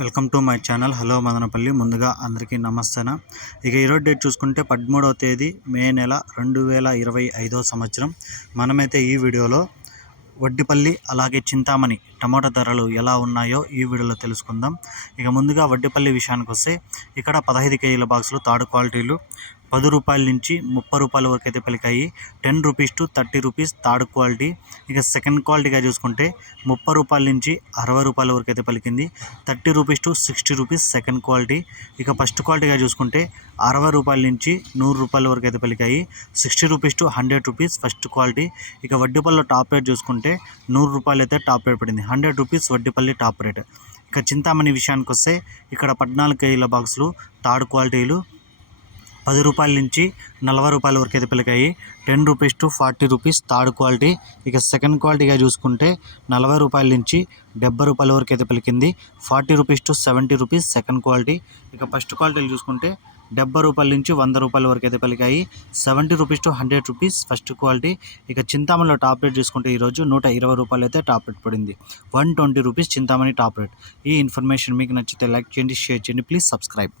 Welcome to my channel. Hello Madanapalle. ముందుగా అందరికీ నమస్తన. ఇక ఈరోజు డేట్ చూసుకుంటే పదమూడవ తేదీ మే నెల రెండు వేల ఇరవై ఐదో సంవత్సరం. మనమైతే ఈ వీడియోలో వడ్డిపల్లి అలాగే చింతామణి టమాటా ధరలు ఎలా ఉన్నాయో ఈ వీడియోలో తెలుసుకుందాం. ఇక ముందుగా వడ్డిపల్లి విషయానికి వస్తే ఇక్కడ పదహైదు కేజీల బాక్సులు తాడు క్వాలిటీలు పది రూపాయల నుంచి ముప్పై రూపాయల వరకు అయితే పలికాయి. Ten rupees to thirty rupees third quality. ఇక సెకండ్ క్వాలిటీగా చూసుకుంటే ముప్పై రూపాయల నుంచి అరవై రూపాయల వరకు అయితే పలికింది. Thirty rupees to sixty rupees second quality. ఇక ఫస్ట్ క్వాలిటీగా చూసుకుంటే అరవై రూపాయల నుంచి నూరు రూపాయల వరకు అయితే పలికాయి. Sixty rupees to hundred rupees first quality. ఇక వడ్డీపల్లిలో టాప్ రేట్ చూసుకుంటే నూరు రూపాయలు అయితే టాప్ రేట్ పడింది. Hundred rupees Vaddipalli top rate. ఇక చింతామణి విషయానికి వస్తే ఇక్కడ పద్నాలుగు కేజీల బాక్సులు థర్డ్ క్వాలిటీలు. పది రూపాయల నుంచి నలభై రూపాయల వరకు అయితే పలికాయి. Ten rupees to forty rupees third quality. ఇక సెకండ్ క్వాలిటీగా చూసుకుంటే నలభై రూపాయల నుంచి డెబ్బై రూపాయల వరకు అయితే పిలికింది. Forty rupees to seventy rupees second quality. ఇక ఫస్ట్ క్వాలిటీలు చూసుకుంటే డెబ్బై రూపాయల నుంచి వంద రూపాయల వరకు అయితే పలికాయి. Seventy rupees to hundred rupees first quality. ఇక చింతామణిలో టాప్ రేట్ చూసుకుంటే ఈరోజు నూట ఇరవై రూపాయలు అయితే టాప్ రేట్ పడింది. One twenty rupees Chintamani top rate. ఈ ఇన్ఫర్మేషన్ మీకు నచ్చితే లైక్ చేయండి షేర్ చేయండి ప్లీజ్ సబ్స్క్రైబ్.